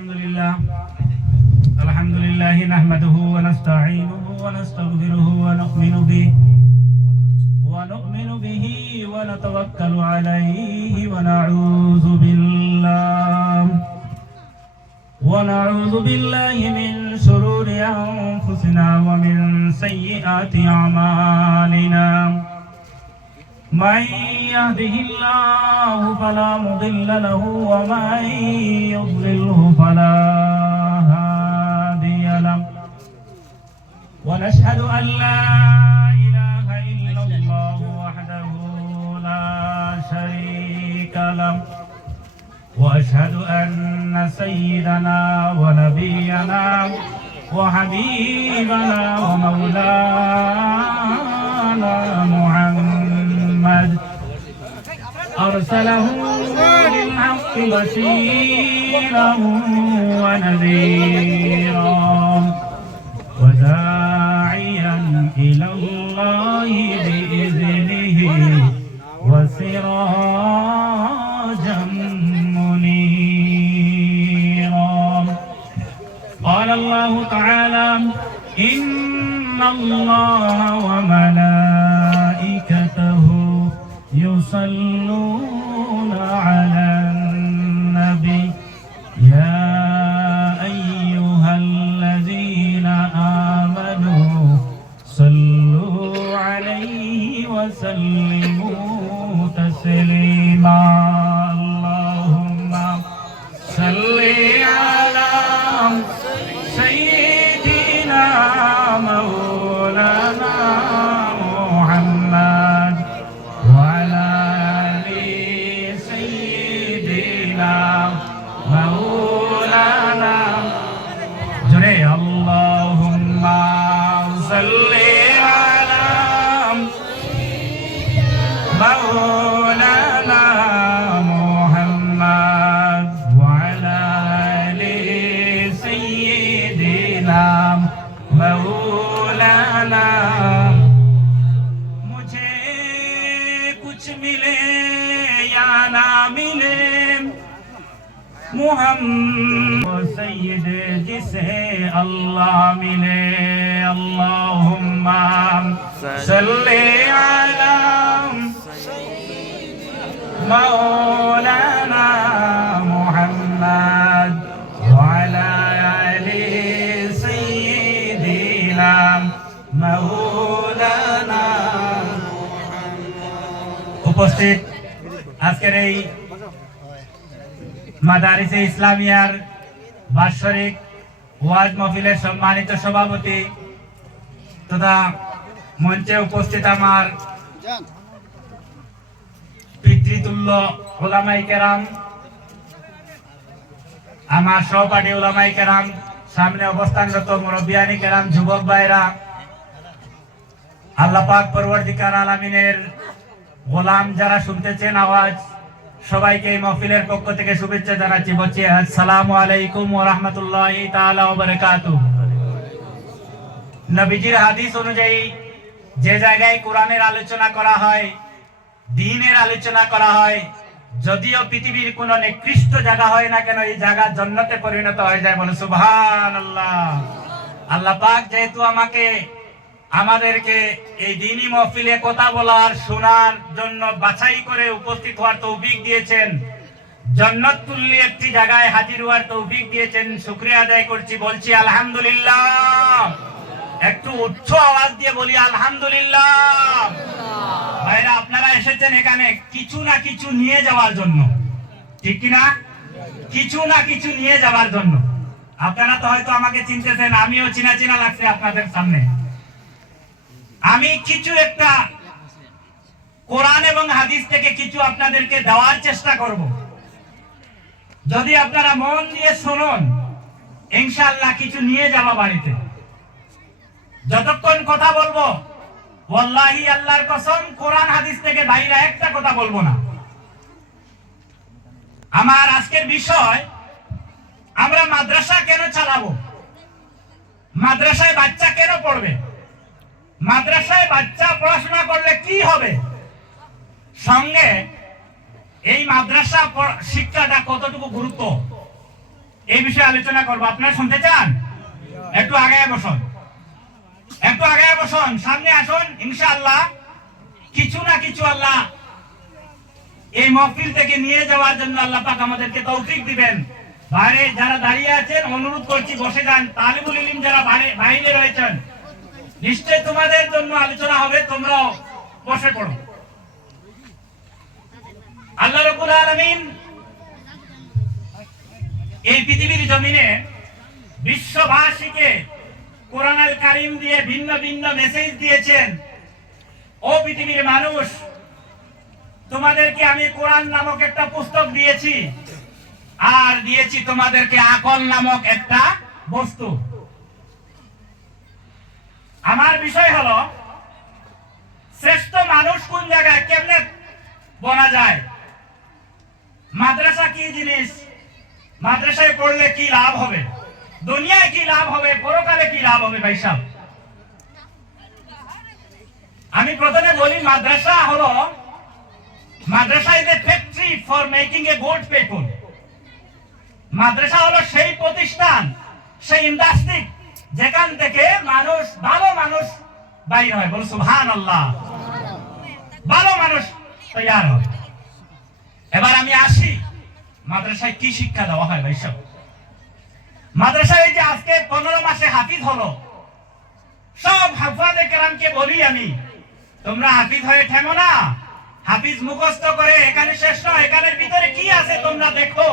الحمد لله نحمده ونستعينه ونستغفره ونؤمن به ونتوكل عليه ونعوذ بالله من شرور أنفسنا ومن سيئات أعمالنا من يهده الله فلا مضل له ومن يضلله فلا هادي له ونشهد أن لا إله إلا الله وحده لا شريك له وأشهد أن سيدنا ونبينا وحبيبنا ومولانا محمد أرسله بالحق بشيرا ونذيرا وداعيا إلى الله بإذنه وسراجا منيرا. قال الله تعالى: إن الله وملائكته يصلون على النبي يا أيها الذين آمنوا صلوا عليه وسلموا تسليما. اللهم صل على سيدنا مولانا محمد وعلى آل سيدنا مولانا جري. اللهم صل على مولانا محمد وعلى آل سيدنا مولانا. मुझे कुछ मिले या ना मिले मुहम्मद सैयद जिसे अल्लाह मिले. अल्लाहुम्मा सल्ली अला मौलाना मुहम्मद वअला आलि सय्यिदिना मौलाना. উপস্থিত আজকের এই মাদারিসে ইসলামিয়ার বাৎসরিক ওয়াজ মাহফিলের সম্মানিত সভাপতি তথা মঞ্চে উপস্থিত আমার পিতৃতুল্য উলামায়ে কেরাম, আমার সহপাঠী উলামায়ে কেরাম, সামনে অবস্থানরত মুরব্বিয়ানি কেরাম, যুবক ভাইরা, আল্লাহ পাক পরওয়ারদিগার আলামিনের গোলাম যারা শুনতেছেন আওয়াজ, সবাইকে এই মাহফিলের পক্ষ থেকে শুভেচ্ছা জানাচ্ছি। বলছি আসসালামু আলাইকুম ওয়া রাহমাতুল্লাহি তাআলা ওয়া বারাকাতুহু। নবীজির হাদিস অনুযায়ী যে জায়গায় কোরআনের আলোচনা করা হয়, দ্বীনের আলোচনা করা হয়, যদিও পৃথিবীর কোনো নিকৃষ্ট জায়গা হয় না কেন, এই জায়গা জান্নাতে পরিণত হয়ে যায়। বলে সুবহানাল্লাহ। আল্লাহ পাক যেহেতু আমাদেরকে এই দ্বীনি মাহফিলে কথা বলার শোনার জন্য বাছাই করে উপস্থিত হওয়ার তৌফিক দিয়েছেন, জান্নাত তুল্য একটি জায়গায় হাজির হওয়ার তৌফিক দিয়েছেন, শুকরিয়া আদায় করছি। বলছি আলহামদুলিল্লাহ। একটু উচ্চ আওয়াজ দিয়ে বলি আলহামদুলিল্লাহ। ভাইরা, আপনারা এসেছেন এখানে কিছু না কিছু নিয়ে যাওয়ার জন্য, ঠিক কিনা? কিছু না কিছু নিয়ে যাওয়ার জন্য। আপনারা তো হয়তো আমাকে চিনতেছেন, আমিও চিনা চিনা লাগছে আপনাদের সামনে। আমি কিছু একটা কোরআন এবং হাদিস থেকে কিছু আপনাদেরকে দেওয়ার চেষ্টা করব। যদি আপনারা মন দিয়ে শুনুন, ইনশাআল্লাহ কিছু নিয়ে যাওয়া বাড়িতে। যতক্ষণ কথা বলবো, ওয়াল্লাহি আল্লাহর কসম, কোরআন হাদিস থেকে বাইরে একটা কথা বলবো না। আমার আজকের বিষয়, আমরা মাদ্রাসা কেন চালাবো, মাদ্রাসায় বাচ্চা কেন পড়বে, মাদ্রাসায় বাচ্চা পড়াশোনা করলে কি হবে, সঙ্গে এই মাদ্রাসা শিক্ষাটা কতটুকু গুরুত্ব, এই বিষয়ে আলোচনা করব। আপনারা শুনতে চান? একটু আগায় বসুন, একটু আগায় বসুন, সামনে আসুন। ইনশাআল্লাহ কিছু না কিছু আল্লাহ এই মহফিল থেকে নিয়ে যাওয়ার জন্য আল্লাহ পাক আমাদেরকে তৌফিক দিবেন। বাইরে যারা দাঁড়িয়ে আছেন অনুরোধ করছি বসে যান। তালিবুল ইলম যারা বাইরে রয়েছেন, নিশ্চয় তোমাদের জন্য আলোচনা হবে, তোমরাও বসে পড়ো। আল্লাহ রাব্বুল আলামিন এই পৃথিবীর জমিনে বিশ্ববাসীকে কোরআনুল কারীম দিয়ে ভিন্ন ভিন্ন মেসেজ দিয়েছেন। ও পৃথিবীর মানুষ, তোমাদেরকে আমি কোরআন নামক একটা পুস্তক দিয়েছি, আর দিয়েছি তোমাদেরকে আকল নামক একটা বস্তু। আমার বিষয় হলো শ্রেষ্ঠ মানুষ কোন জায়গায় কেমনে বলা যায়, মাদ্রাসা কি জিনিস, মাদ্রাসায় পড়লে কি লাভ হবে, দুনিয়ায় কি লাভ হবে, পরকালে কি লাভ হবে। ভাই সাহেব, আমি প্রথমে বলি মাদ্রাসা হলো, মাদ্রাসা is a factory for making a good people. মাদ্রাসা হলো সেই প্রতিষ্ঠান, সেই ইন্ডাস্ট্রি যেখান থেকে মানুষ, ভালো মানুষ বাইর হয়। বল সুবহানাল্লাহ। ভালো মানুষ তৈরি হয়। এবার আমি আসি মাদ্রাসায় কি শিক্ষা দেওয়া হয়। ভাই সব মাদ্রাসায় যে আজকে 15 মাসে হাফিজ হলো, সব হাফাজে কেরামকে বলি আমি, তোমরা হাফিজ হয়ে থেমো না, হাফিজ মুখস্থ করে এখানে শেষ নয়, এখানের ভিতরে কি আছে তোমরা দেখো।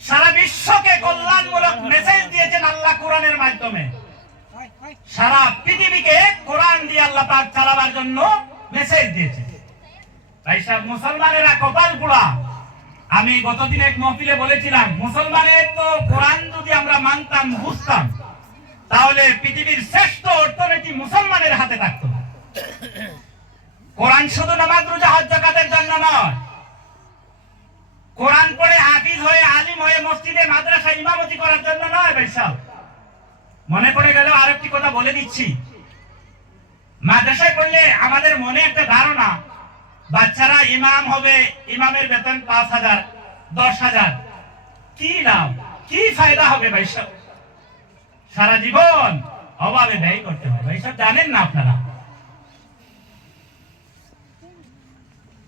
সারা বিশ্বকে কল্যাণমূলক মেসেজ দিয়েছেন আল্লাহ কোরআনের মাধ্যমে। সারা পৃথিবীকে কোরআন দিয়ে আল্লাহ পাক চালাবার জন্য মেসেজ দিয়েছে। তাই সব মুসলমানেরা কপাল পোড়া। আমি গতদিন এক মহফিলে বলেছিলাম, মুসলমানের তো কোরআন যদি আমরা মানতাম, বুঝতাম, তাহলে পৃথিবীর শ্রেষ্ঠ অর্থনীতি মুসলমানের হাতে থাকতো। কোরআন শুধু নামাজ রোজা হজ যাকাতের জন্য নয়, কোরআন পড়ে হাফিজ হয়ে আলিম হয়ে মসজিদে মাদ্রাসায় ইমামতি করার জন্য নয়। ভাই সাহেব, মনে পড়ে গেল আরেকটি কথা বলে দিচ্ছি। মাদ্রাসায় পড়লে আমাদের মনে একটা ধারণা, বাচ্চারা ইমাম হবে, ইমামের বেতন 5,000 10,000, কি লাভ, কি ফায়দা হবে। ভাই সাহেব, সারা জীবন অভাবে ব্যয় করতে হয়। ভাই সাহেব, জানেন না আপনারা,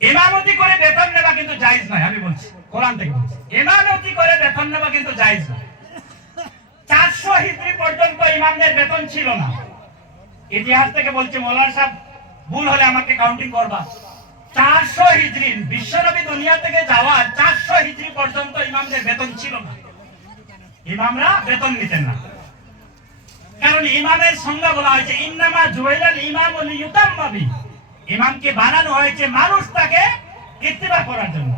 ইমামতি করে বেতন নেওয়া কিন্তু জায়েজ নয়। আমি বলছি, কোরআন থেকে বলছি, ইমামতি করে বেতন নেওয়া কিন্তু জায়েজ নয়। 400 হিজরি পর্যন্ত ইমামদের বেতন ছিল না। ইতিহাস থেকে বলছি, মৌলানা সাহেব ভুল হলে আমাকে কাউন্টিং করবা। 400 হিজরি, বিশ্বনবী দুনিয়া থেকে যাওয়া 400 হিজরি পর্যন্ত ইমামদের বেতন ছিল না। ইমামরা বেতন নিতেন না, কারণ ইমামের সংজ্ঞা বলা হয়েছে ইন্নামা জুইলাল ইমামু লিইউতাম্মা বিহি। ইমামকে বানানো হয়েছে মানুষ তাকে ইত্তিবা করার জন্য।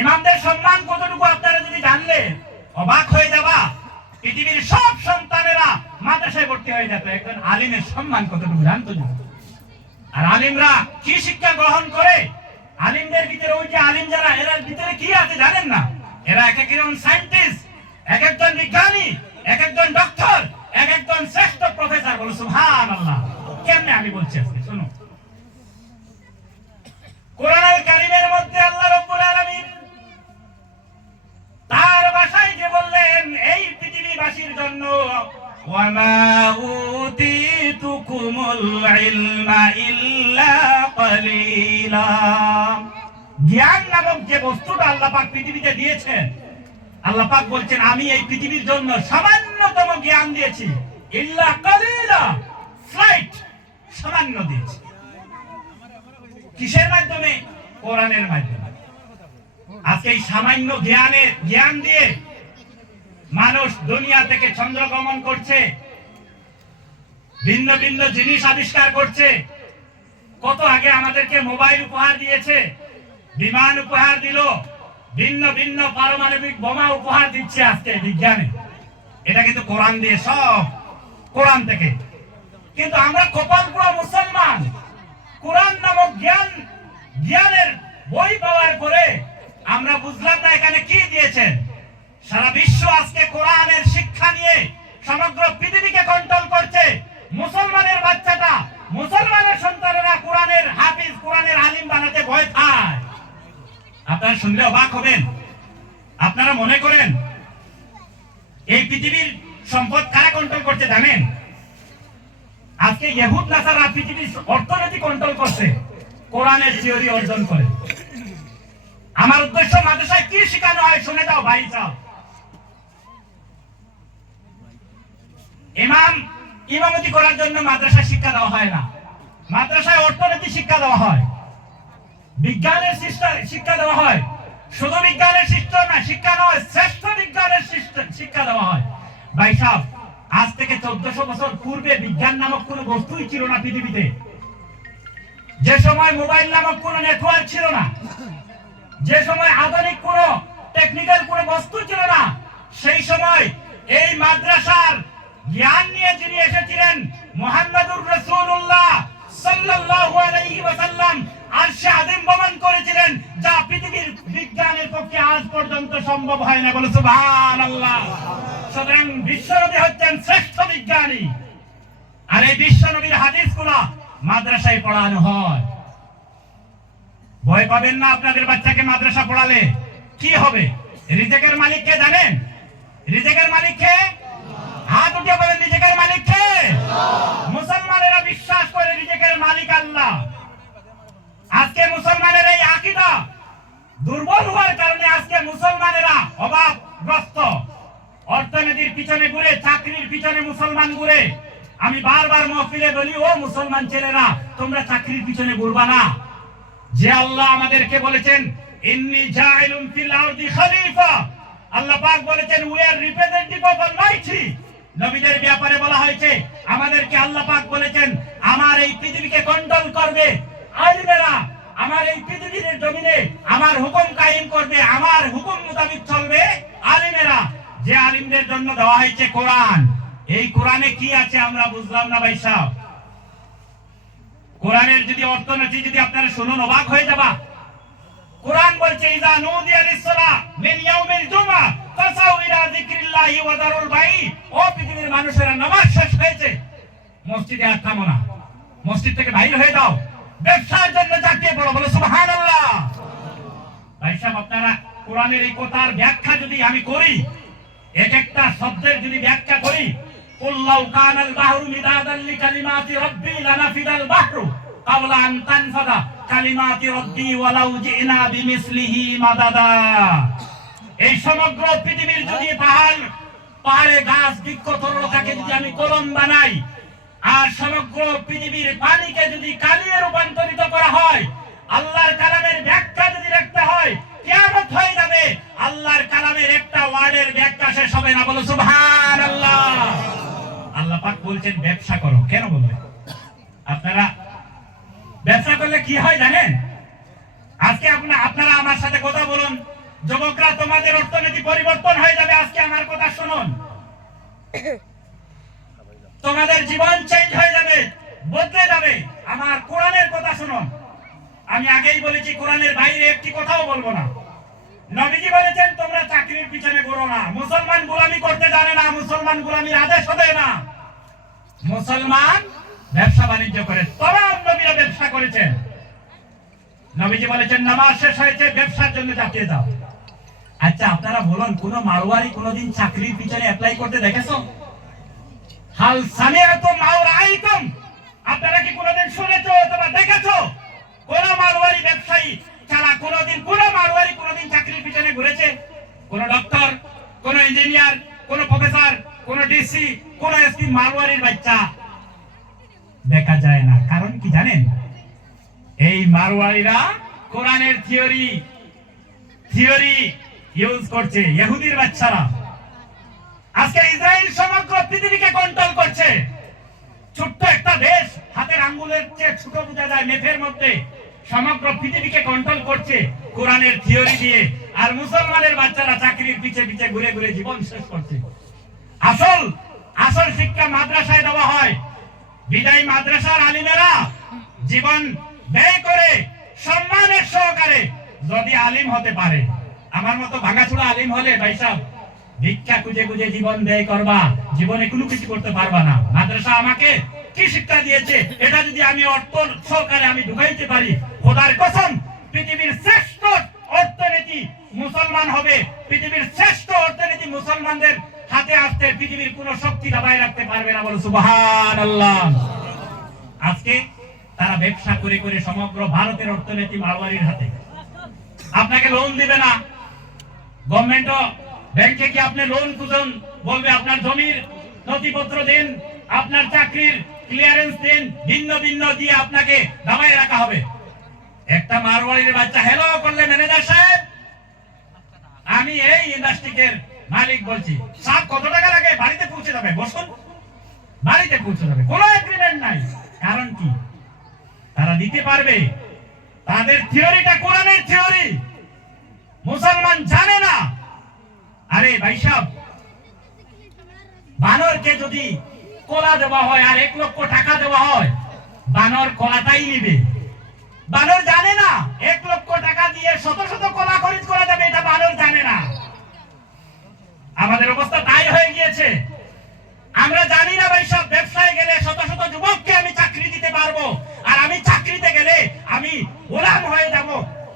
ইমামদের সম্মান কতটুকু আপনারা যদি জানলে অবাক হয়ে যাবা। পৃথিবীর সব সন্তানেরা মাদ্রাসায় ভর্তি হয়ে যেত, একজন আলিমের সম্মান কতটুকু জানতো না। আর আলিমরা কি শিক্ষা গ্রহণ করে, আলিমদের ভিতরে ওই যে আলিম যারা, এর ভিতরে কি আছে জানেন না? এরা এক একজন সায়েন্টিস্ট, এক একজন বিজ্ঞানী, এক একজন ডক্টর, এক একজন শ্রেষ্ঠ প্রফেসর। বলো সুবহানাল্লাহ। কেমনে আমি বলছি আজকে শুনো। কোরআনুল কারীমের মধ্যে আল্লাহ রাব্বুল আলামিন তার ভাষায় যে বললেন এই পৃথিবীবাসীর জন্য, ওয়ামা উতিতুকুমুল ইলমা ইল্লা কালিলা। জ্ঞান নামক যে বস্তুটা আল্লাহ পাক পৃথিবীতে দিয়েছেন, আল্লাহ পাক বলছেন আমি এই পৃথিবীর জন্য সামান্যতম জ্ঞান দিয়েছি। ইল্লা কালিলা, ফ্লাইট সামান্য দিয়েছি। কিসের মাধ্যমে? কোরআনের মাধ্যমে। আজকে এই সামান্য জ্ঞান দিয়ে মানুষ দুনিয়া থেকে চন্দ্র গমন করছে, ভিন্ন ভিন্ন জিনিস আবিষ্কার করছে। কত আগে আমাদেরকে মোবাইল উপহার দিয়েছে, বিমান উপহার দিল, ভিন্ন ভিন্ন পারমাণবিক বোমা উপহার দিচ্ছে আজকে বিজ্ঞানে। এটা কিন্তু কোরআন দিয়ে, সব কোরআন থেকে। কিন্তু আমরা কপালপুরা মুসলমান, কোরআন নামক জ্ঞানের বই পাওয়ার পরে আমরা বুঝলাম না এখানে কি দিয়েছেন। সারা বিশ্ব আজকে কোরআনের শিক্ষা নিয়ে সমগ্র পৃথিবীকে কন্ট্রোল করছে। মুসলমানের বাচ্চাটা, মুসলমানের সন্তানেরা কোরআনের হাফিজ, কোরআনের আলিম বানাতে ভয় পায়। আপনারা শুনলে অবাক হবেন। আপনারা মনে করেন এই পৃথিবীর সম্পদ কারা কন্ট্রোল করতে জানেন? আজকে ইহুদ নাসারা পৃথিবীর অর্থনীতি কন্ট্রোল করছে কোরআনের থিওরি অর্জন করে। আমার উদ্দেশ্য মাদ্রাসায় কি শেখানো হয় শুনে দাও ভাই সাহেব। ইমামতি করার জন্য মাদ্রাসায় শিক্ষা দেওয়া হয় না, মাদ্রাসায় অর্থনীতি শিক্ষা দেওয়া হয়, বিজ্ঞানের শিক্ষা দেওয়া হয়। শুধু বিজ্ঞানের শিক্ষা নয়, শ্রেষ্ঠ বিজ্ঞানের শিক্ষা দেওয়া হয়। ভাই সাহেব, আজ থেকে 1400 বছর পূর্বে বিজ্ঞান নামক কোন বস্তুই ছিল না পৃথিবীতে। যে সময় মোবাইল নামক কোন নেটওয়ার্ক ছিল না, যে সময় আধুনিক কোন টেকনিক্যাল কোন বস্তু ছিল না, সেই সময় এই মাদ্রাসার জ্ঞান নিয়ে যিনি এসেছিলেন মুহাম্মদুর রাসূলুল্লাহ সাল্লাল্লাহু আলাইহি ওয়াসাল্লাম আরশে আযম ভ্রমণ করেছিলেন, যা পৃথিবীর বিজ্ঞানের পক্ষে আজ পর্যন্ত সম্ভব হয় না। বলে সুবহানাল্লাহ। সুতরাং বিশ্বনবী হচ্ছেন শ্রেষ্ঠ বিজ্ঞানী, আর এই বিশ্বনবীর হাদিসগুলো মাদ্রাসায় পড়ানো হয়। ভয় পাবেন না, আপনাদের বাচ্চাকে মাদ্রাসা পড়ালে কি হবে? রিজিকের মালিক কে জানেন? রিজিকের মালিক কে? হাত উঠে বলেন, রিজিকের মালিক কে? মুসলমানেরা বিশ্বাস করে রিজিকের মালিক আল্লাহ। আজকে মুসলমানের এই আকীদা দুর্বল হওয়ার কারণে আজকে মুসলমানেরা অভাবগ্রস্ত, অর্থনীতির পিছনে ঘুরে, চাকরির পিছনে মুসলমান ঘুরে। আমি বারবার মাহফিলে বলি, ও মুসলমান ছেলেরা, তোমরা চাকরির পিছনে ঘুরবা না। যে আল্লাহ আমাদেরকে বলেছেন ইন্নী জাইলুন ফিল আরদি খলিফা, আল্লাহ পাক বলেছেন we are representative of Almighty. নবীদের ব্যাপারে বলা হয়েছে আমাদেরকে আল্লাহ পাক বলেছেন আমার এই পৃথিবীকে কন্ট্রোল করবে আলিমেরা, আমার এই পৃথিবীর জমিনে আমার হুকুম কায়েম করবে, আমার হুকুম মোতাবেক চলবে আলিমেরা। যে আলিমদের জন্য দেওয়া হয়েছে কোরআন, এই কোরআনে কি আছে আমরা বুঝলাম না ভাই সাহেব। কোরআনের যদি অর্থনীতি যদি আপনারা শুনুন অবাক হয়ে যাবা। কোরআন বলছে ইযা নুদিয়া লিস-সালাহ মিন ইয়াউমিল জুমআহ ফাসাউ ইলা যিকরিল্লাহি ওয়া দারুল বাই। ও পৃথিবীর মানুষেরা, নামাজ শেষ হয়েছে, মসজিদে আর থামো না, মসজিদ থেকে বাইরে হয়ে যাও, ব্যবসার জন্য ঝাঁপিয়ে পড়ো। বলো সুবহানাল্লাহ। ভাই সাহেব, আপনারা কোরআনের এই কথার ব্যাখ্যা যদি আমি করি, এক একটা শব্দের যদি ব্যাখ্যা করি, কুল্লাউ কানাল বাহরু মিদাদাল লিকালিমাতি রাব্বি লানাফিদাল বাহরু ক্বাবলা আন তানফাদা কালিমাতি রাব্বি ওয়ালাউ জিনা বিমিসলিহি মাদাদা। এই সমগ্র পৃথিবীর যদি পাহাড়ে গাছ বৃক্ষ তরলতাকে যদি আমি কলম বানাই, আর সমগ্র পৃথিবীর পানিকে যদি কালিতে রূপান্তরিত করা হয়, আল্লাহর কালামের ব্যাখ্যা যদি রাখতে হয়, কিয়ামত হয়ে যাবে, আল্লাহর কালামের একটা ওয়ার্ডের ব্যাখ্যা শেষ হবে না। বলো সুবহানাল্লাহ। আল্লাহ পাক বলছেন ব্যবসা করো। কেন বলবেন? আপনারা ব্যবসা করলে কি হয় জানেন? আজকে আপনারা আমার সাথে কথা বলুন, যুবকরা, তোমাদের অর্থনীতি পরিবর্তন হয়ে যাবে। আজকে আমার কথা শুনুন, তোমাদের জীবন চেঞ্জ হয়ে যাবে, বদলে যাবে। আমার কোরআনের কথা শুনুন। আমি আগেই বলেছি কোরআনের বাইরে একটি কথাও বলবো না। নবীজি বলেছেন তোমরা চাকরির পিছনে ঘুরো না। মুসলমান গোলামি করতে জানে না, মুসলমান গোলামির আদেশ দেয় না। মুসলমান ব্যবসা বাণিজ্য করে, তমাম নবীরা ব্যবসা করেছেন। নবীজি বলেছেন নামাজ শেষ হয়েছে, ব্যবসার জন্য ঝাঁপিয়ে যাও। আচ্ছা, আপনারা বলুন, কোন মারওয়ারি কোনদিন চাকরির পিছনে অ্যাপ্লাই করতে দেখেছো? হাল সামিআতুম আও রাআইতুম, আপনারা কি কোনদিন শুনেছো অথবা দেখেছো কোন মারওয়ারি ব্যবসায়ী ছাড়া কোন মারওয়ারি কোনদিন চাকরির পিছনে ঘুরেছে? কোন ডক্টর, কোন ইঞ্জিনিয়ার, কোন প্রফেসর, কোন ডিসি, কোন এসপি মারওয়ারির বাচ্চা দেখা যায় না। কারণ কি জানেন? এই মারওয়ারিরা কোরআনের থিওরি ইউজ করছে। ইহুদির বাচ্চারা আজকে ইসরায়েল সমগ্র পৃথিবীকে কন্ট্রোল করছে। ছোট্ট একটা দেশ, হাতের আঙ্গুলের চেয়ে ছোট বোঝা যায় মেপের মধ্যে, সমগ্র পৃথিবীকে কন্ট্রোল করছে কোরআনের থিওরি দিয়ে। আর মুসলমানের বাচ্চারা চাকরির পিছে পিছে ঘুরে ঘুরে জীবন শেষ করছে। আসল শিক্ষা মাদ্রাসায় দেওয়া হয়। বিদায় মাদ্রাসার আলিমেরা জীবন ব্যয় করে সম্মানের সহকারে যদি আলিম হতে পারে, আমার মতো ভাঙাচোরা আলিম হলে ভাই সাহেব ভিক্ষা খুঁজে খুঁজে জীবন ব্যয় করবা, জীবনে কোনো কিছু করতে পারবা না। মাদ্রাসা আমাকে কি শিক্ষা দিয়েছে, এটা যদি আমি অর্থ সহকারে আমি ঢুকাইতে পারি, খোদার কসম পৃথিবীর শ্রেষ্ঠ অর্থনীতি মুসলমান হবে, পৃথিবীর পৃথিবীর কোন শক্তি দাবায় রাখতে পারবে না, বলো সুবহানাল্লাহ। আজকে তারা ব্যবসা করে করে সমগ্র ভারতের অর্থনীতি মারওয়ারির হাতে। আপনাকে লোন দিবে না, গভর্নমেন্টও ব্যাংকে কি আপনি লোন খুঁজুন, বলবে আপনার জমির নথিপত্র দিন, আপনার চাকরির ক্লিয়ারেন্স দিন, ভিন্ন ভিন্ন দিয়ে আপনাকে দাবায় রাখা হবে। একটা মারওয়ারির বাচ্চা হ্যালো করলে, ম্যানেজার সাহেব আমি এই ইন্ডাস্ট্রির মালিক বলছি, সাহেব কত টাকা লাগে? বাড়িতে পৌঁছে যাবে, বসুন, বাড়িতে পৌঁছে যাবে, কোনো এগ্রিমেন্ট নাই। কারণ কি? তারা দিতে পারবে। তাদের থিওরিটা কোরআনের থিওরি, মুসলমান জানে না। আরে ভাই সাহেব, বানরকে যদি কলা দেওয়া হয় আর 1 লক্ষ টাকা দেওয়া হয়, বানর কলাটাই নিবে। বানর জানে না 1 লক্ষ টাকা দিয়ে শত শত কলা খরিদ করা যাবে, এটা বানর জানে না। আমাদের অবস্থা তাই হয়ে গিয়েছে। আমরা জানি না ভাই সব, ব্যবসায় গেলে শত শত যুবককে আমি চাকরি দিতে পারবো, আর আমি চাকরিতে গেলে আমি গোলাম হয়ে যাব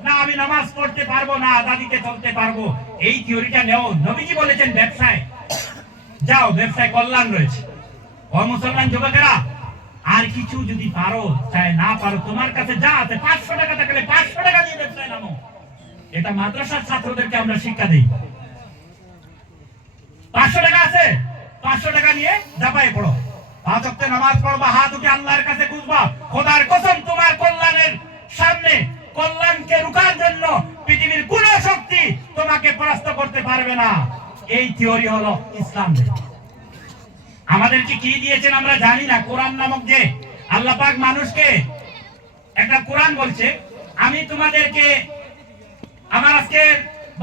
না, আমি নামাজ পড়তে পারবো না, আজাদিতে চলতে পারবো। এই থিওরিটা নেও। নবীজি বলেছেন ব্যবসায় যাও, ব্যবসায় কল্যাণ রয়েছে। ও মুসলমান যুবকেরা, আর কিছু যদি পারো চাই না পারো, তোমার কাছে যা আছে 500 টাকা থাকলে 500 টাকা দিয়ে ব্যবসায় নামো। এটা মাদ্রাসার ছাত্রদেরকে আমরা শিক্ষা দিই। 500 টাকা আছে, 500 টাকা নিয়ে জাপায় পড়ো, 5 ওয়াক্ত নামাজ পড়বা, হাত উঠে আল্লাহর কাছে খুঁজবা। খোদার কসম, তোমার কল্যাণের সামনে, কল্যাণকে রুখার জন্য পৃথিবীর কোন শক্তি তোমাকে পরাস্ত করতে পারবে না। এই থিওরি হলো ইসলাম। আমাদেরকে কি দিয়েছেন আমরা জানি না। কোরআন নামক যে আল্লাহ পাক মানুষকে একটা কোরআন বলছে। আমি তোমাদেরকে আমার আজকের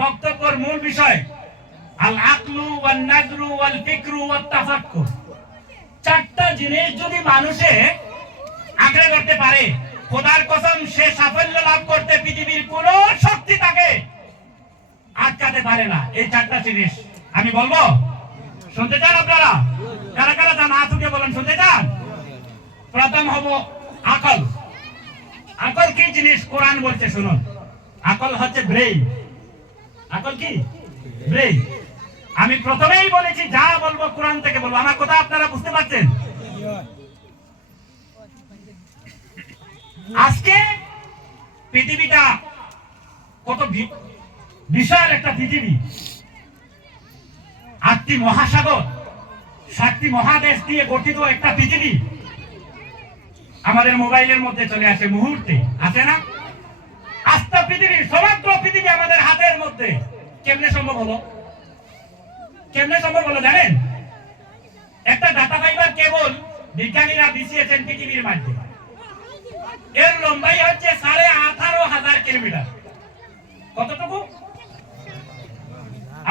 বক্তব্যের মূল বিষয় আল আকলু ওয়ান নাজরু ওয়াল ফিকরু ওয়াত তাফাক্কুর। 4টা জিনিস যদি মানুষে আঁকড়ে করতে পারে, খোদার কসম সে সাফল্য লাভ করতে পৃথিবীর কোন শক্তি তাকে আটকাতে পারে না। এই 4টা জিনিস আমি বলবো, শুনতে চান আপনারা? কারা কারা চান? হাত উঠে বলেন শুনতে চান। প্রথম হবো আকল। আকল কি জিনিস কোরআন বলছে শুনুন। আকল হচ্ছে ব্রেইন। আকল কি? ব্রেইন। আমি প্রথমেই বলেছি যা বলবো কোরআন থেকে বলবো। আমার কথা আপনারা বুঝতে পারছেন? আজকে পৃথিবীটা কত বিশাল একটা পৃথিবী, 8টি মহাসাগর, 7টি মহাদেশ দিয়ে গঠিত একটা পৃথিবী আমাদের মোবাইলের মধ্যে চলে আসে মুহূর্তে, আছে না? আস্তা পৃথিবী, সমগ্র পৃথিবী আমাদের হাতের মধ্যে। কেমনে সম্ভব হলো? কেমনে সম্ভব হলো জানেন? একটা ডাটা ফাইবার কেবল বিজ্ঞানীরা বিছিয়েছেন পৃথিবীর মাঝে। এর লম্বাই হচ্ছে 18,500 কিলোমিটার। কতটুকু?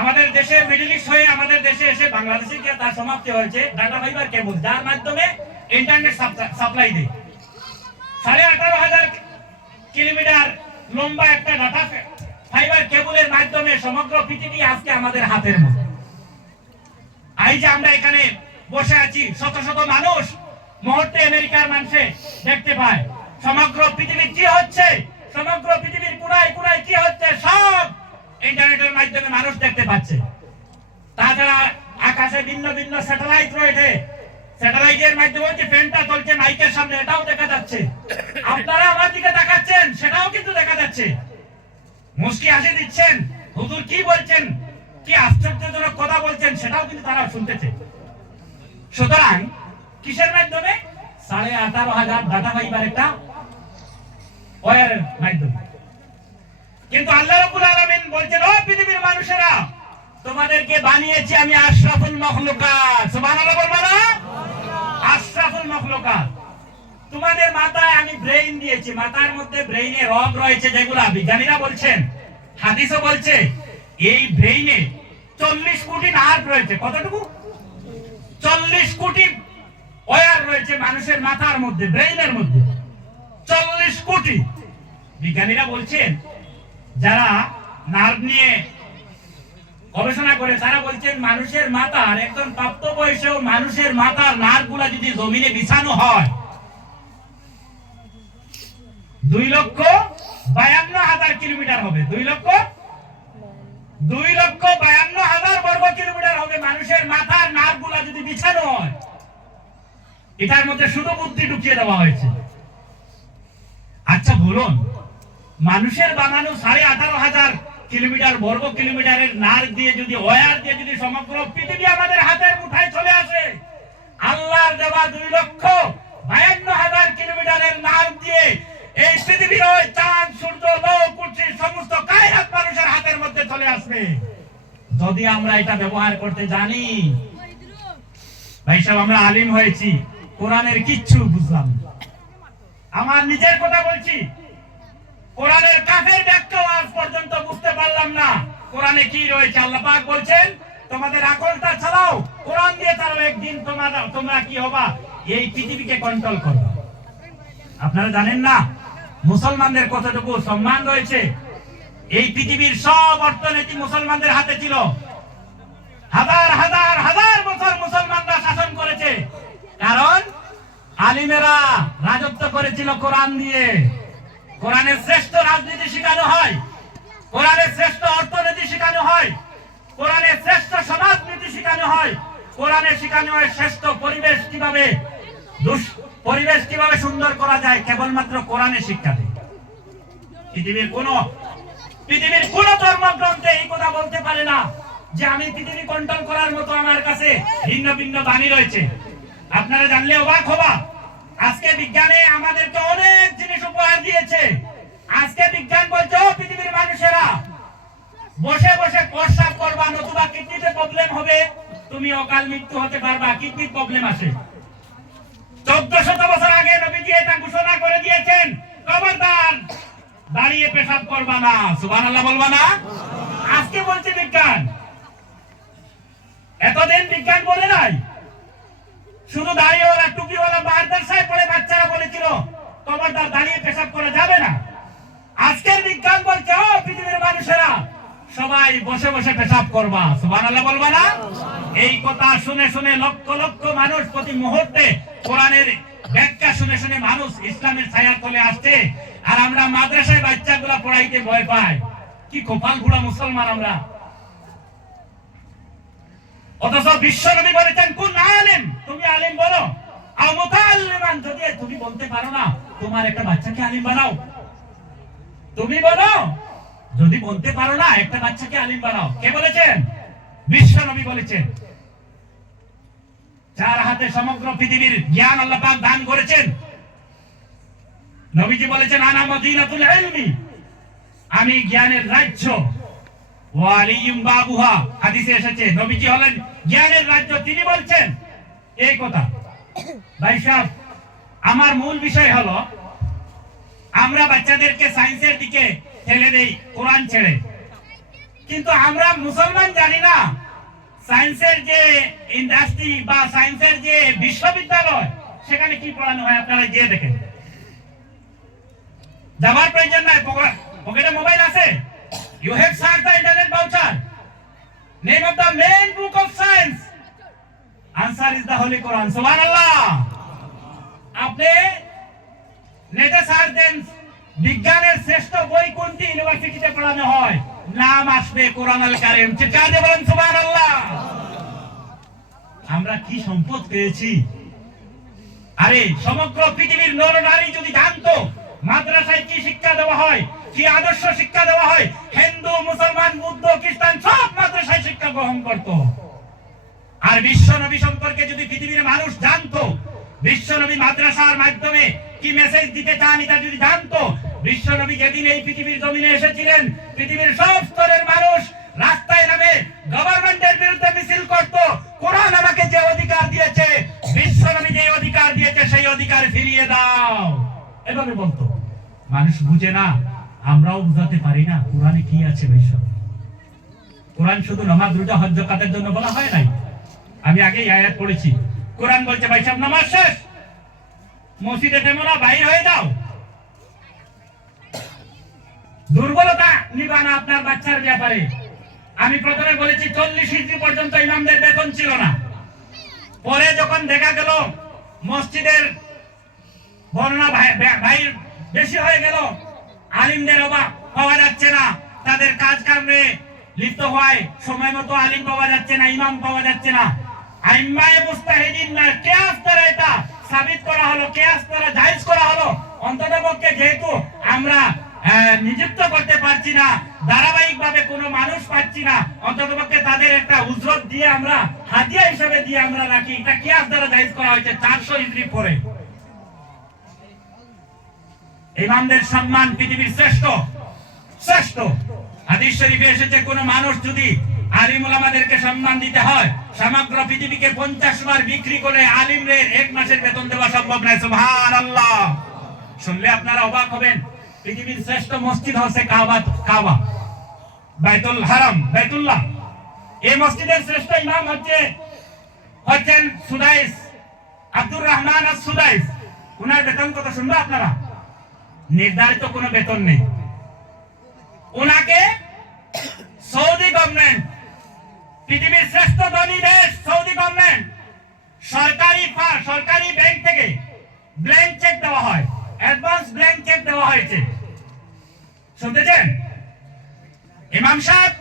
আমাদের দেশে মিডল ইস্ট হয়ে আমাদের দেশে এসে বাংলাদেশে গিয়ে তার সমাপ্তি হয়েছে ডাটা ফাইবার কেবল, যার মাধ্যমে ইন্টারনেট সাপ্লাই দেয়। 18,500 কিলোমিটার লম্বা একটা ডাটা ফাইবার কেবলের মাধ্যমে সমগ্র পৃথিবী আজকে আমাদের হাতের মধ্যে। এই যে আমরা এখানে বসে আছি, শত শত মানুষ মুহূর্তে আমেরিকার মানুষে দেখতে পায় সমগ্র পৃথিবী কি হচ্ছে, সমগ্র পৃথিবীর কোনায় কোনায় কি হচ্ছে, সব ইন্টারনেটের মাধ্যমে মানুষ দেখতে পাচ্ছে। তাছাড়া আকাশে ভিন্ন ভিন্ন স্যাটেলাইট রয়েছে, স্যাটেলাইটের মাধ্যমে যে ফ্যানটা চলছে মাইকের সামনে, এটাও দেখা যাচ্ছে। আপনারা আমার দিকে তাকাচ্ছেন, সেটাও কিন্তু দেখা যাচ্ছে। মুস্কি হাসি দিচ্ছেন, হুজুর কি বলছেন, কি আশ্চর্যজনক কথা বলছেন, সেটাও কিন্তু তারা শুনতেছে। সুতরাং কিসের মাধ্যমে? 18,500 ডাটা ফাইবার একটা ওয়্যারের মাধ্যমে। কিন্তু আল্লাহ রাব্বুল আলামিন বলছেন, ও পৃথিবীর মানুষেরা, তোমাদেরকে বানিয়েছি আমি আশরাফুল মাখলুকাত। সুবহানাল্লাহ বলবা না? আশরাফুল মাখলুকাত। তোমাদের মাথায় আমি ব্রেইন দিয়েছি, মাথার মধ্যে ব্রেইনে রগ রয়েছে, যেগুলা বিজ্ঞানীরা বলছেন, হাদিসও বলছে, এই ব্রেইনে 40 কোটি নার্ভ রয়েছে। কতটুকু? 40 কোটি ওয়্যার রয়েছে মানুষের মাথার মধ্যে, ব্রেইনের মধ্যে 40 কোটি। বিজ্ঞানীরা বলছেন, যারা নার্ভ নিয়ে গবেষণা করে তারা বলছেন, মানুষের মাথার, একজন প্রাপ্তবয়স্ক মানুষের মাথার নার্ভগুলা যদি জমিনে বিছানো হয় 2,52,000 কিলোমিটার হবে। 2,52,000 বর্গ কিলোমিটার হবে মানুষের মাথার নার্ভগুলা যদি বিছানো হয়, এটার মধ্যে শুধু বুদ্ধি ঢুকিয়ে দেওয়া হয়েছে। আচ্ছা বলুন, মানুষের বানানো 18,500 কিলোমিটার বর্গ কিলোমিটারের নার্ভ দিয়ে যদি ওয়্যার দিয়ে যদি সমগ্র পৃথিবী আমাদের হাতের মুঠায় চলে আসে, আল্লাহর দেওয়া 2,52,000 কিলোমিটারের নার্ভ দিয়ে এই পৃথিবীর ওই চাঁদ সূর্য লৌহ পৃথিবী সমস্ত কায়নাত মানুষের হাতের মধ্যে চলে আসবে, যদি আমরা এটা ব্যবহার করতে জানি। ভাই সাহেব, আমরা আলিম হয়েছি, কোরআনের কিচ্ছু বুঝলাম না। আমার নিজের কথা বলছি, কোরআনের কাফের ব্যাখ্যা আজ পর্যন্ত বুঝতে পারলাম না। কোরআনে কি রয়েছে? আল্লাহ পাক বলছেন, তোমাদের আকলটা চালাও, কোরআন দিয়ে চালাও, একদিন তোমরা কি হবা? এই পৃথিবীকে কন্ট্রোল করবে। আপনারা জানেন না মুসলমানদের কতটুকু সম্মান রয়েছে? এই পৃথিবীর সব অর্থনীতি মুসলমানদের হাতে ছিল। হাজার হাজার হাজার বছর মুসলমানরা শাসন করেছে, কারণ আলিমেরা রাজত্ব করেছিল কোরআন দিয়ে। কোরআনের শ্রেষ্ঠ রাজনীতি শেখানো হয়, কোরআনের শ্রেষ্ঠ অর্থনীতি শেখানো হয়, কোরআনের শ্রেষ্ঠ সমাজনীতি শেখানো হয়, কোরআনে শেখানো হয় শ্রেষ্ঠ পরিবেশ কিভাবে সুন্দর করা যায়, কেবলমাত্র কোরআনে শিক্ষা দেয়। পৃথিবীর কোন ধর্মগ্রন্থে এই কথা বলতে পারে না যে আমি পৃথিবী কন্ট্রোল করার মতো আমার কাছে ভিন্ন ভিন্ন বাণী রয়েছে। আপনারা জানলে অবাক হবা, আজকে বিজ্ঞানে আমাদেরকে অনেক জিনিস উপহার দিয়েছে। আজকে বিজ্ঞান বলছে, পৃথিবীর মানুষেরা বসে বসে প্রস্রাব করবা, নতুবা কিডনিতে প্রবলেম হবে, তুমি অকাল মৃত্যু হতে পারবা, কিডনির প্রবলেম আসে। 1400 বছর আগে নবীজি এটা ঘোষণা করে দিয়েছেন, খবরদার দাঁড়িয়ে পেশাব করবা না, সুবহানাল্লাহ বলবা না। আজকে বলছে বিজ্ঞান, এতদিন বিজ্ঞান বলে নাই, শুধু দাঁড়িয়েওয়ালা টুপিওয়ালা মাদ্রাসায় পড়ে বাচ্চারা বলেছিল খবরদার দাঁড়িয়ে পেশাব করা যাবে না। আজকের বিজ্ঞান বলছে, পৃথিবীর মানুষেরা সবাই বসে বসে পেশাব করবা, সুবহানাল্লাহ বলবা না। এই কথা শুনে শুনে লক্ষ লক্ষ মানুষ প্রতি মুহূর্তে কোরআনের ব্যাখ্যা শুনে শুনে মানুষ ইসলামের ছায়া তলে আসছে, আর আমরা মাদ্রাসায় বাচ্চাগুলা পড়াইতে ভয় পাই। কি কপাল পুরা মুসলমান আমরা। অথচ বিশ্ব নবী বলেছেন, কোন আলেম, তুমি আলেম বলো, আও মুতাআল্লিমান, যদি তুমি বলতে পারো না তোমার একটা বাচ্চাকে আলেম বানাও। তুমি বলো, যদি বলতে পারো না একটা বাচ্চাকে আলেম বানাও। কে বলেছেন? বিশ্ব নবী বলেছেন। যার হাতে সমগ্র পৃথিবীর জ্ঞান আল্লাহ পাক দান করেছেন, নবীজি বলেছেন, আনা মদিনাতুল ইলমি, আমি জ্ঞানের রাজ্য, ওয়া আলিয়ুম বাবুহা, হাদিসে এসেছে নবীজি হলেন জ্ঞানের রাজ্য। তিনি বলছেন এই কথা। ভাই সাহেব, আমার মূল বিষয় হলো, আমরা বাচ্চাদেরকে সায়েন্সের দিকে ঠেলে দেই কোরআন ছেড়ে, কিন্তু আমরা মুসলমান জানি না সায়েন্সের যে ইন্ডাস্ট্রি বা সায়েন্সের যে বিশ্ববিদ্যালয়, সেখানে কি পড়ানো হয় আপনারা গিয়ে দেখেন। যাবার প্রয়োজন নাই, পকেটে মোবাইল আছে, you have searched the internet voucher, name of the main book of science, answer is the holy Quran, subhanallah। আপনি নেটে সার্চ দেন, বিজ্ঞানের শ্রেষ্ঠ বই কোনটি ইউনিভার্সিটিতে পড়ানো হয়, নাম আসবে কোরআন আল কারীম। চিৎকার দিয়ে বলেন সুবহানাল্লাহ। আমরা কি সম্পদ পেয়েছি! আরে সমগ্র পৃথিবীর নর নারী যদি জানতো মাদ্রাসায় কি শিক্ষা দেওয়া হয়, কি আদর্শ শিক্ষা দেওয়া হয়, হিন্দু মুসলমান বৌদ্ধ খ্রিস্টান সব মাদ্রাসায় শিক্ষা গ্রহণ করত। আর বিশ্ব নবী সম্পর্কে যদি পৃথিবীর মানুষ জানতো, বিশ্ব নবী মাদ্রাসার মাধ্যমে কি মেসেজ দিতে চান এটা যদি জানতো, বিশ্ব নবী যেদিন এই পৃথিবীর জমিনে এসেছিলেন, পৃথিবীর সব স্তরের মানুষ রাস্তায় নামে গভর্নমেন্টের বিরুদ্ধে মিছিল করত, কোরআন আমাকে যে অধিকার দিয়েছে, বিশ্ব নবী যে অধিকার দিয়েছে, সেই অধিকার ফিরিয়ে দাও, এভাবে বলতো। মানুষ বুঝে না, আমরাও বুঝাতে পারি না কোরআনে কি আছে। বিশ্ব কোরআন শুধু নামাজ রোজা হজ যাকাতের জন্য বলা হয় নাই। আমি আগেই আয়াত পড়েছি, কোরআন বলছে ভাই সাহেব নামাজ শেষ, মসজিদে থেমো না, বাইরে হয়ে যাও। দুর্বলতা নিবা না আপনার বাচ্চার ব্যাপারে। আমি প্রথমে বলেছি 40 হিজরি পর্যন্ত ইমামদের বেতন ছিল না। পরে যখন দেখা গেল মসজিদের বর্ণনা ভাই বেশি হয়ে গেল, আলিমদের অভাব পাওয়া যাচ্ছে না, তাদের কাজ কামে লিপ্ত হয়, সময় মতো আলিম পাওয়া যাচ্ছে না, ইমাম পাওয়া যাচ্ছে না। আইম্মায়ে মুস্তাহিদিন না কিয়াস দ্বারা এটা সাবিত করা হলো, কিয়াস দ্বারা জায়েজ করা হলো। অন্ততপক্ষে যেহেতু আমরা নিযুক্ত করতে পারছি না, ধারাবাহিকভাবে কোনো মানুষ পাচ্ছি না, অন্ততপক্ষে তাদের একটা উজরত দিয়ে আমরা হাদিয়া হিসেবে দিয়ে আমরা রাখি। এটা কিয়াস দ্বারা জায়েজ করা হয়েছে 400 হিজরি পরে। ইমামদের সম্মান পৃথিবীর শ্রেষ্ঠ শ্রেষ্ঠ। হাদিস শরীফে এসেছে কোন মানুষ যদি আলিম ওলামাদেরকে সম্মান দিতে হয়, সমগ্র পৃথিবীকে 50 বার বিক্রি করে আলিমদের 1 মাসের বেতন দেওয়া সম্ভব নয়। সুবহানাল্লাহ। শুনলে আপনারা অবাক হবেন। পৃথিবীর শ্রেষ্ঠ মসজিদ হচ্ছে কাবা, বাইতুল হারাম, বাইতুল্লাহ। এই মসজিদের শ্রেষ্ঠ ইমাম হচ্ছেন সুদাইস, আব্দুর রহমান আস-সুদাইস। উনার বেতন কত শুনবে আপনারা? নির্ধারিত কোনো বেতন নেই। উনাকে সৌদি গভর্নমেন্ট, পৃথিবীর শ্রেষ্ঠ ধনী দেশ সৌদি গভর্নমেন্ট, সরকারি ব্যাংক থেকে ব্ল্যাঙ্ক চেক দেওয়া হয়, অ্যাডভান্স ব্ল্যাঙ্ক চেক দেওয়া হয়েছে। শুনতেছেন? ইমাম সাহেব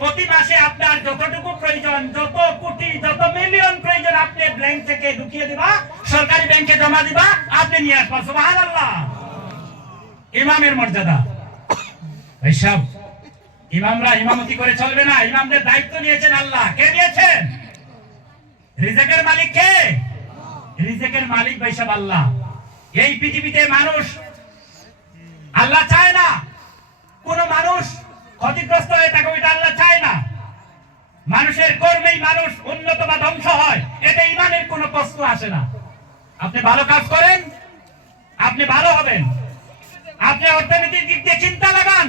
প্রতি মাসে আপনার যতটুকু প্রয়োজন, যত কোটি, যত মিলিয়ন প্রয়োজন, আপনি ব্ল্যাঙ্ক চেকে ঢুকিয়ে দিবা, সরকারি ব্যাংকে জমা দিবা, আপনি নিয়ে আসবা। সুবহানাল্লাহ। ইমামের মর্যাদা। এইসব ইমামরা ইমামতি করে চলবে না। ইমামদের দায়িত্ব নিয়েছেন আল্লাহ। কে নিয়েছেন? রিজিকের মালিক কে? রিজিকের মালিক ভাইসব আল্লাহ। এই পৃথিবীতে মানুষ, আল্লাহ চায় না কোন মানুষ ক্ষতিগ্রস্ত হয়ে থাকে, এটা আল্লাহ চায় না। মানুষের কর্মেই মানুষ উন্নত বা ধ্বংস হয়, এতে ইমানের কোনো প্রশ্ন আসে না। আপনি ভালো কাজ করেন, আপনি ভালো হবেন। আপনি অর্থনীতির দিক দিয়ে চিন্তা লাগান,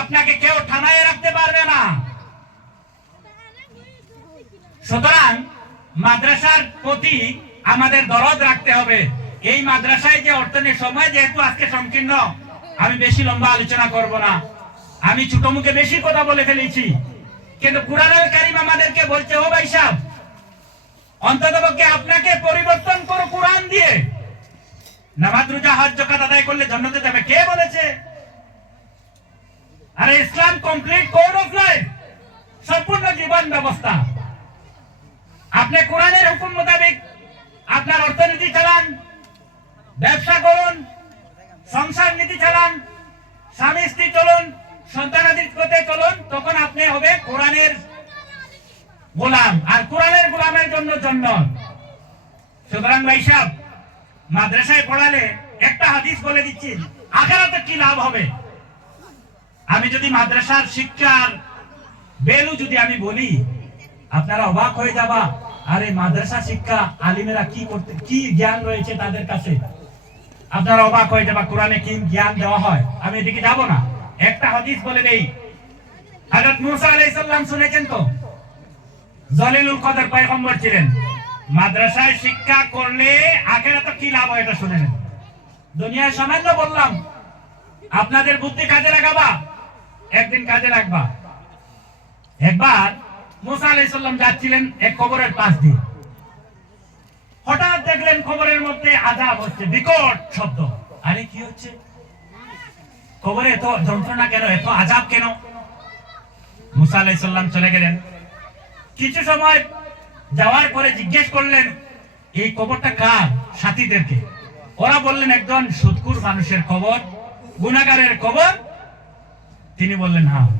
আপনাকে কেউ থানায় রাখতে পারবে না। সুতরাং মাদ্রাসার প্রতি আমাদের দরদ রাখতে হবে। এই মাদ্রাসায় যে অর্থনীতির সময় যেহেতু আজকে সংকীর্ণ, আমি বেশি লম্বা আলোচনা করব না। আমি ছোট মুখে বেশি কথা বলে ফেলেছি, কিন্তু কুরআনুল কারীম আমাদেরকে বলছে, ও ভাই সাহেব, অন্ততপক্ষে আপনাকে পরিবর্তন করো কুরআন দিয়ে। নামাজ রোজা হজ যাকাত আদায় করলে জান্নাতে যাবে, কে বলেছে? আরে ইসলাম কমপ্লিট কোড অফ লাইফ, সম্পূর্ণ জীবন ব্যবস্থা। আপনি কোরআনের হুকুম মোতাবেক আপনার অর্থনীতি চালান, ব্যবসা করুন, সংসার নীতি চালান, স্বামী স্ত্রী চলুন, সন্তানাদির পথে চলুন, তখন আপনি হবে কোরআনের গোলাম, আর কোরআনের গোলামের জন্য জান্নাত। সুতরাং ভাই সাহেব, মাদ্রাসায় পড়ালে একটা হাদিস বলে দিচ্ছি, আখিরাতে কি লাভ হবে। আমি যদি মাদ্রাসার শিক্ষার ভ্যালু যদি আমি বলি, আপনারা অবাক হয়ে যাবা। আরে মাদ্রাসা শিক্ষা, আলিমেরা কি করতে, কি জ্ঞান রয়েছে তাদের কাছে, আপনারা অবাক হয়ে যাবা। কোরআনে কি জ্ঞান দেওয়া হয়, আমি এদিকে যাব না। একটা হাদিস বলে দেই। হযরত মুসা আলাইহিস সালাম শুনেছেন তো, জলিলুল কদর পয়গম্বর ছিলেন। মাদ্রাসায় শিক্ষা করলে আখিরাতে কি লাভ হয় এটা শুনে নেন। দুনিয়ায় সামান্য বললাম, আপনাদের বুদ্ধি কাজে লাগাবা, একদিন কাজে লাগবা। একবার মুসা আলাইহিস সালাম যাচ্ছিলেন এক কবরের পাশ দিয়ে, হঠাৎ দেখলেন কবরের মধ্যে আযাব হচ্ছে, বিকট শব্দ। আরে কি হচ্ছে? কবরে এত যন্ত্রণা কেন, এত আযাব কেন? মুসা আলাইহিস সালাম চলে গেলেন। কিছু সময় যাওয়ার পরে জিজ্ঞেস করলেন, এই কবরটা কার? সাথীদেরকে। ওরা বললেন, একজন সুদখোর মানুষের কবর, গুনাহগারের কবর। তিনি বললেন, হ্যাঁ।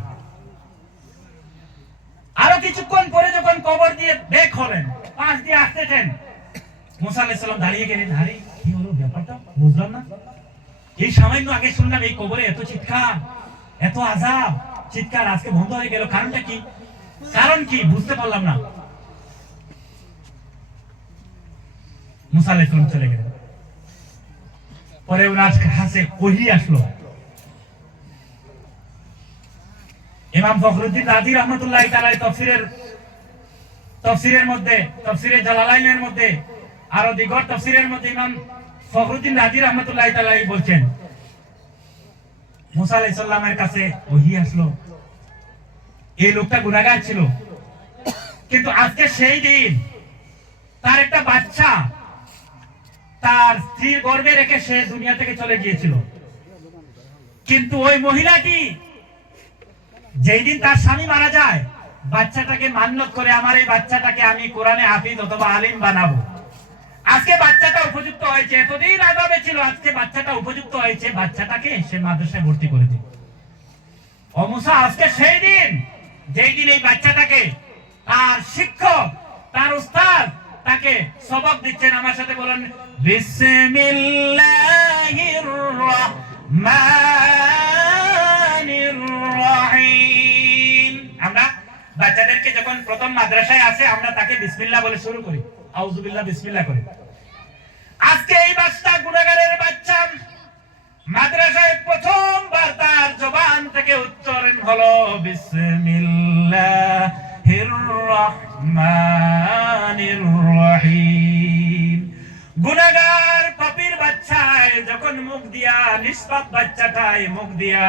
আরো কিছুক্ষণ পরে যখন কবর দিয়ে বের হলেন, পাশ দিয়ে আসতেছেন, মুসা আলাইহিস সালাম দাঁড়িয়ে গেলেন। আরে কি হলো, ব্যাপারটা বুঝলাম না। এই সামান্য আগে শুনলাম এই কবরে এত চিৎকার, এত আযাব, চিৎকার আজকে বন্ধ হয়ে গেল, কারণটা কি? কারণ কি বুঝতে পারলাম না। মুসা আলাইহিস সালাম চলে গেলেন। পরে ওনার কাছে ওহী আসলো। ইমাম ফখরুদ্দিন রাজি রাহমাতুল্লাহি তাআলা তাফসীরের মধ্যে, তাফসীরে জালালাইনের মধ্যে, আরো দিগর তাফসীরের মধ্যে ইমাম ফখরুদ্দিন রাজি রাহমাতুল্লাহি তাআলা বলছেন, মুসা আলাইহিস সালামের কাছে ওহী আসলো। এই লোকটা গুনাহগার ছিল, কিন্তু আজকে সেই দিন তার একটা বাচ্চা তার স্ত্রীর গর্ভে রেখে সে দুনিয়া থেকে চলে গিয়েছিল। কিন্তু ওই মহিলাটি যেই দিন তার স্বামী মারা যায়, বাচ্চাটাকে মান্যত করে আমার এই বাচ্চাটাকে আমি কোরআনে হাফিজ অথবা আলিম বানাবো। আজকে বাচ্চাটা উপযুক্ত হয়েছে, এতদিন আযাবে ছিল, আজকে বাচ্চাটা উপযুক্ত হয়েছে, বাচ্চাটাকে সে মাদ্রাসায় ভর্তি করে দিন। ও মুসা, আজকে সেই দিন যেই দিন এই বাচ্চাটাকে তার শিক্ষক, তার উস্তাদ তাকে সবক দিচ্ছেন। আমার সাথে বলেন বিসমিল্লাহির রাহমানির রহিম। আমরা বাচ্চাদেরকে যখন প্রথম মাদ্রাসায় আসে আমরা তাকে বিসমিল্লাহ বলে শুরু করি, আউযুবিল্লাহ বিসমিল্লাহ করে। আজকে এই বাচ্চা গুনাহগারের বাচ্চা মাদ্রাসায় প্রথমবার তার জবান থেকে উচ্চারণ হলো বিসমিল্লাহির রহমানির রহিম। গুনাহগার পাপীর বাচ্চায় যখন মুখ দিয়া, নিষ্পাপ বাচ্চাটায় মুখ দিয়া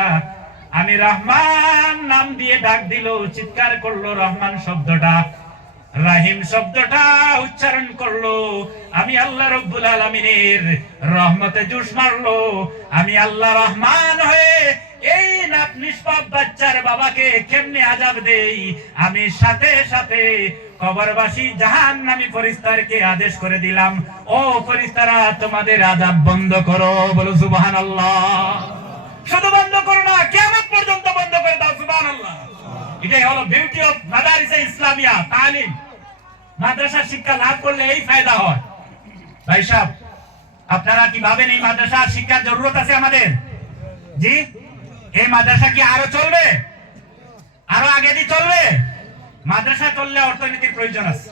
আমি রহমান নাম দিয়ে ডাক দিল, চিৎকার করলো রহমান শব্দটা, রাহিম শব্দটা উচ্চারণ করলো, আমি আল্লাহ রব্বুল আলামিনের রহমতে জোশ মারলো। আমি আল্লাহ রহমান হয়ে এই নিষ্পাপ বাচ্চার বাবাকে কেমনে আযাব দেই, আমি সাথে সাথে কবরবাসী জাহান্নামী ফেরেশতাকে আদেশ করে দিলাম, ও ফেরেশতারা তোমাদের আযাব বন্ধ করো। বলো সুবহানাল্লাহ। শুধু বন্ধ করো না, কিয়ামত পর্যন্ত বন্ধ করে দাও। সুবহানাল্লাহ। এটাই হলো বিউটি অফ মাদারিসে ইসলামিয়া তালিম। মাদ্রাসা শিক্ষা লাভ করলে এই ফায়দা হয়। ভাই সাহেব, আপনারা কি ভাবেন এই মাদ্রাসা শিক্ষার জরুরত আছে আমাদের? জি, এই মাদ্রাসা কি আরো চলবে? আরো আগে দিয়ে চলবে? মাদ্রাসা চললে অর্থনীতির প্রয়োজন আছে।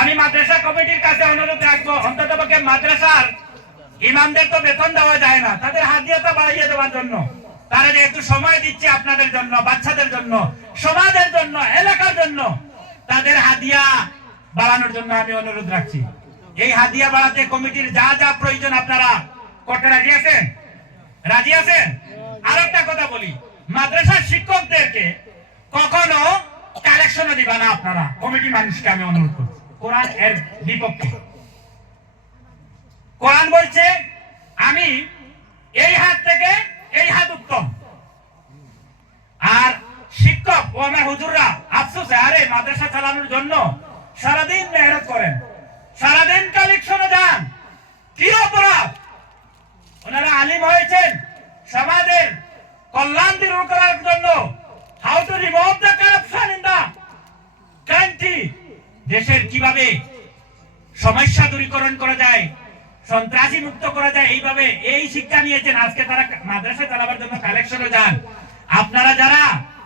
আমি মাদ্রাসা কমিটির কাছে অনুরোধ রাখবো, অন্ততপক্ষে মাদ্রাসার ইমামদের তো বেতন দেওয়া যায় না, তাদের হাদিয়াটা বাড়িয়ে দেওয়ার জন্য, তারা যে একটু সময় দিচ্ছে আপনাদের জন্য, বাচ্চাদের জন্য, সমাজের জন্য, এলাকার জন্য, তাদের হাদিয়া বাড়ানোর জন্য আমি অনুরোধ রাখছি। এই হাদিয়া বাড়াতে কমিটির যা যা প্রয়োজন আপনারা করতে রাজি আছেন? রাজি আছেন? আর একটা কথা বলি, মাদ্রাসার শিক্ষকদেরকে কখনো কালেকশনও দিবা না আপনারা, কমিটি মানুষকে আমি অনুরোধ করছি। কোরআন এর বিপক্ষে। কোরআন বলছে আমি এই হাত থেকে এই হাত উত্তম। আর শিক্ষক ও আমার হুজুররা আফসোস, আরে মাদ্রাসা চালানোর জন্য সারাদিন মেহনত করেন, সারাদিন কালেকশনে যান, কি অপরাধ? ওনারা আলিম হয়েছেন সমাজের কল্যাণ দূর করার জন্য। How to remove the corruption in the country. দেশের কিভাবে সমস্যা দূরীকরণ করা যায়, সন্ত্রাসী মুক্ত করা যায়, এইভাবে এই শিক্ষা নিয়েছেন। আজকে তারা মাদ্রাসা চালাবার জন্য কালেকশনে যান। আপনারা যারা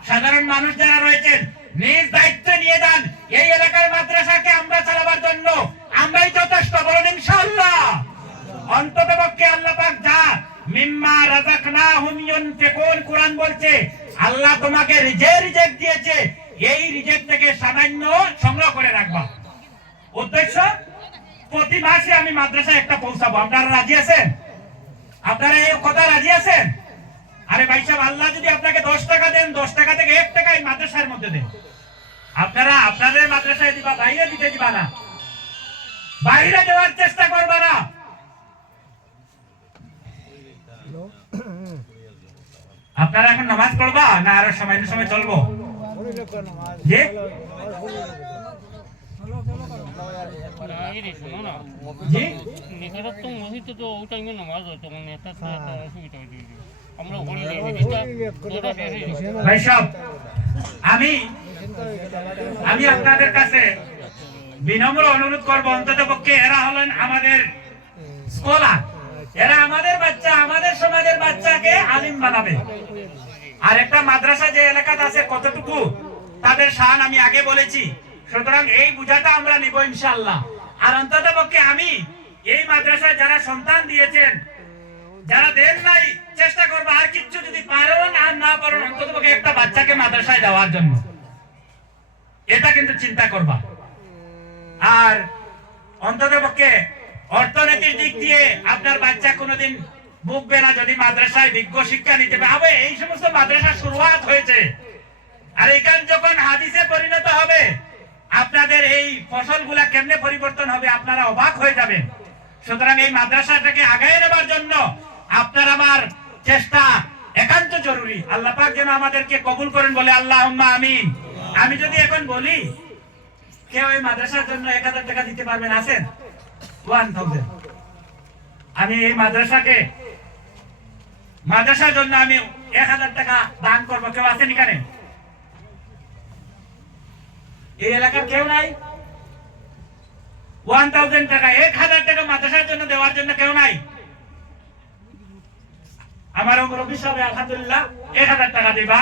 সাধারণ মানুষ যারা রয়েছেন, নিজ দায়িত্ব নিয়ে যান। এই এলাকার মাদ্রাসাকে আমরা চালাবার জন্য আমরাই যথেষ্ট। বলুন ইনশাআল্লাহ। অন্ততপক্ষে আল্লাহ পাক যা মিম্মা রাযাকনাহুম ইউনফিকুন, কোরআন বলছে আল্লাহ তোমাকে রিজেক্ট দিয়েছে, এই রিজেক্ট থেকে সামান্য সংগ্রহ করে রাখবা। উদ্দেশ্য, প্রতি মাসে আমি মাদ্রাসায় একটা পৌঁছাবো। আপনারা রাজি আছেন? আপনারা এই কথা রাজি আছেন? আরে ভাই সাহেব, আল্লাহ যদি আপনাকে 10 টাকা দেন, 10 টাকা থেকে 1 টাকা এই মাদ্রাসার মধ্যে দেন। আপনারা আপনাদের মাদ্রাসায় দিবা, বাইরে দিতে দিবা না, বাইরে দেওয়ার চেষ্টা করবা না। আপনারা এখন নামাজ পড়বা না আরো সময় চলবো? জি, ভাই সাহেব, আমি আপনাদের কাছে বিনম্র অনুরোধ করবো, অন্তত পক্ষে এরা হলেন আমাদের স্কলার, এরা আমাদের বাচ্চা, আমাদের সমাজের বাচ্চাকে আলিম বানাবে। আর একটা মাদ্রাসা যে এলাকাতে আছে কতটুকু তাদের শান আমি আগে বলেছি। সুতরাং এই বুঝাটা আমরা নিব ইনশাআল্লাহ। আর অন্তত পক্ষে আমি এই মাদ্রাসায় যারা সন্তান দিয়েছেন, যারা দেন নাই, চেষ্টা করবো আর কিছু যদি পারেন আর না পারেন অন্তত পক্ষে একটা বাচ্চাকে মাদ্রাসায় দেওয়ার জন্য, এটা কিন্তু চিন্তা করবা। আর অন্তত পক্ষে অর্থনৈতিক দিক দিয়ে আপনার বাচ্চা কোনোদিন ভুগবে না যদি মাদ্রাসায় বিজ্ঞ শিক্ষা নিতে পারবে। এই সমস্ত মাদ্রাসা শুরুয়াত হয়েছে, আর এখান যখন হাদিসে পরিণত হবে আপনাদের এই ফসলগুলা কেমনে পরিবর্তন হবে আপনারা অবাক হয়ে যাবেন। সুতরাং এই মাদ্রাসাটাকে আগায় নেবার জন্য আপনার আমার চেষ্টা একান্ত জরুরি। আল্লাহ পাক যেন আমাদেরকে কবুল করেন, বলে আল্লাহুম্মা আমিন। আমি যদি এখন বলি কেউ এই মাদ্রাসার জন্য 1000 টাকা দিতে পারবেন, আছেন? 1000। আমি এই মাদ্রাসার জন্য আমি 1000 টাকা দান করবো, কেউ আছেন এখানে? এই এলাকার কেউ নাই? 1000 টাকা, 1000 টাকা মাদ্রাসার জন্য দেওয়ার জন্য কেউ নাই? আমার মুরব্বী সাহেব আলহামদুলিল্লাহ 1000 টাকা দিবা।